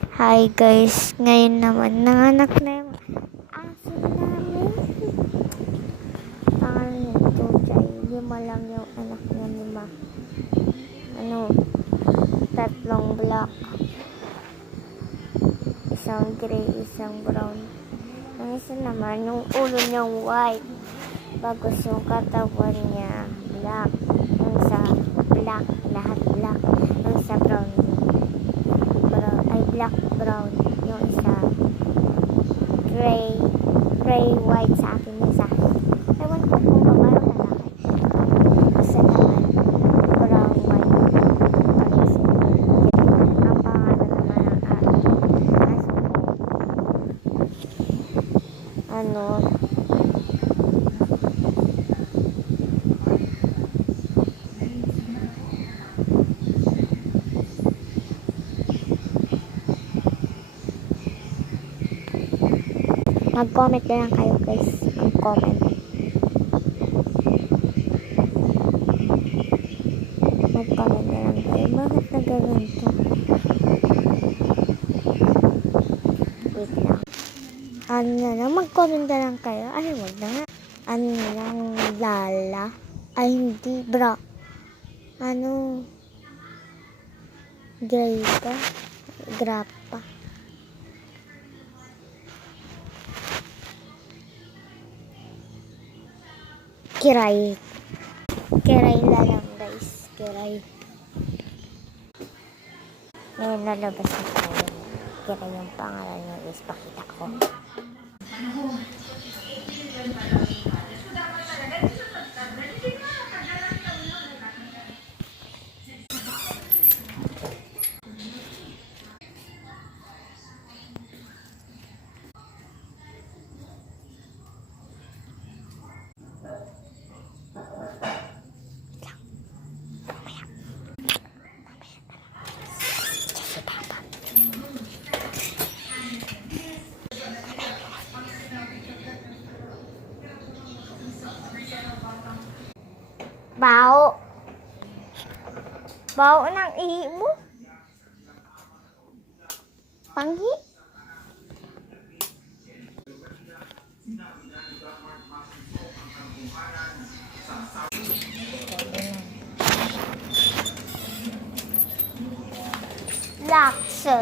Hi guys, ngayon naman nanganak na yung aso namin. Pangalan niya Tuchay. 5 lang yung anak niya, 5. 3 black. Isang gray, isang brown. Ang isa naman, yung ulo niyang white. Bagos yung katawan niya, black. Yung isa, black. Lahat black. Yung isa, brown, black, brown. Yung isa, gray, white sa akin. Yung sa akin. Ewan ko kung babae o lalaki. Isa naman, brown, white. Tapos, ang pangalan naman ng aso ko. Mag-comment na lang kayo guys. Mag-comment. Mag-comment na lang kayo. Bakit nagaganto? Wait lang. Ano na lang? Mag-comment na lang kayo. Ay, wag na nga. Ano na lang? Lala? Ay, hindi. Bra. Ano? Grapa? Grapa. Kiray. Kiray na lang guys. Kiray. Ngayon lalabas na tayo. Kiray yung pangalan niya guys. Pakita ko. Bao. Bao ng ihi mo. Panghi. Lakso.